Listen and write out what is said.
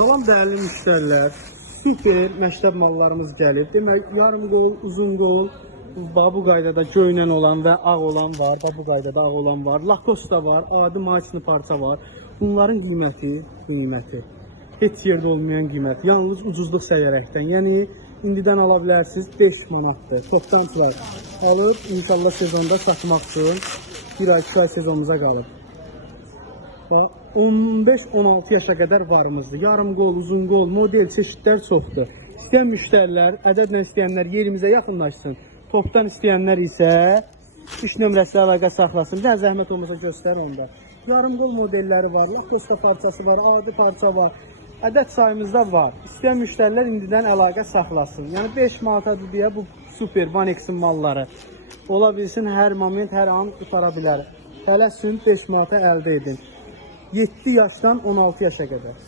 Salam dəyərli müştərilər. Super məktəb mallarımız gəlib. Demək, yarım qol, uzun qol, bu qaydada göynən olan və ağ olan var. Bu qaydada ağ olan var. Lacoste var, adi maçlı parça var. Bunların qiyməti heç yerdə olmayan qiymət. Yalnız ucuzluq səyyərəkdən. Yəni indidən ala bilərsiniz 5 manatdır. Topdan var. Alıb inşallah sezonda satmaq üçün 1 ay 2 ay sezonumuza qalıb. 15-16 yaşa qədər varımızdır. Yarım qol, uzun qol, model çeşidlər çoxdur. İstəyən müştərilər, ədədlə istəyənlər yerimizə yaxınlaşsın. Topdan istəyənlər isə iş nömrəsi əlaqə saxlasın. Bir zəhmət olmasa göstər onda. Yarım qol modelləri var, Lacoste parçası var, adi parça var. Ədəd sayımızda var. İstəyən müştərilər indidən əlaqə saxlasın. Yəni 5 manatadır deyə bu super Vanex'in malları. Ola bilsin hər moment, hər an qutara bilər. Tələsün 5 manata əldə edin. 7 yaşdan 16 yaşa qədər.